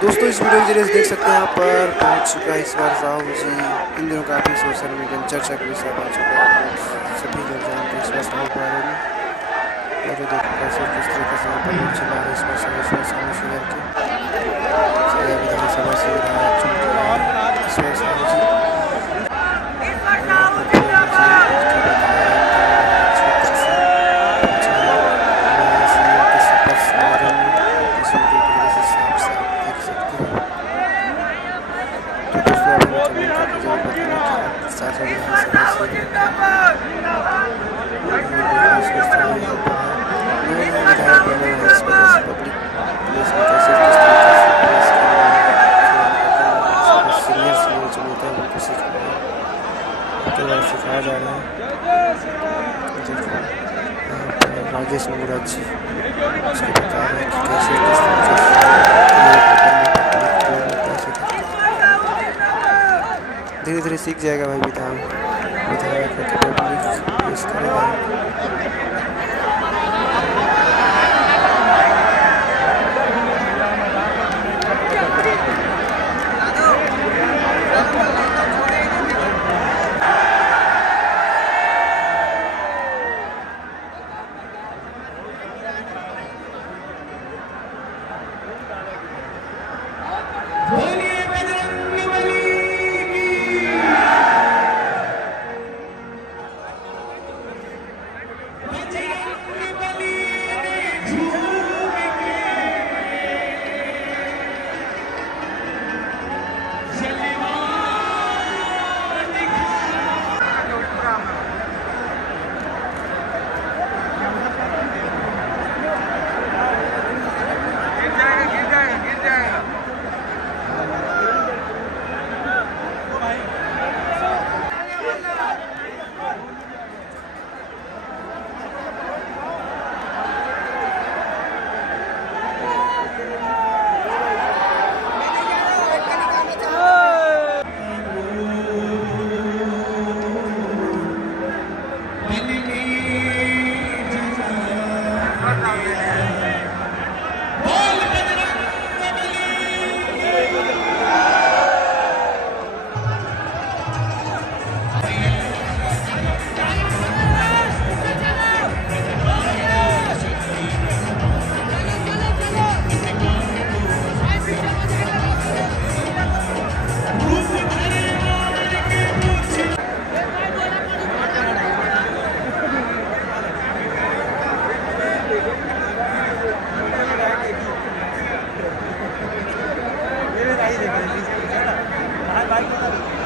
दोस्तों इस वीडियो के जरिए देख सकते हैं यहाँ पर पहुँच चुका है इस बार राहुल जी। इन दिनों काफ़ी सोशल मीडिया में चर्चा का विषय बन चुका है। सभी लोग जानते हैं इस बार राहुल बारे में। और जो देखो कैसे किस तरीके से यहाँ पर लोग चला रहे इस बार विधानसभा से विधायक चुन के आए इस बार राहुल जी। सिखाया जा रहा है राजेश मुराद जी उसको बता रहे हैं कि कैसे किस धीरे धीरे सीख जाएगा भाई विधायक पब्लिक पेश करेगा। बाइक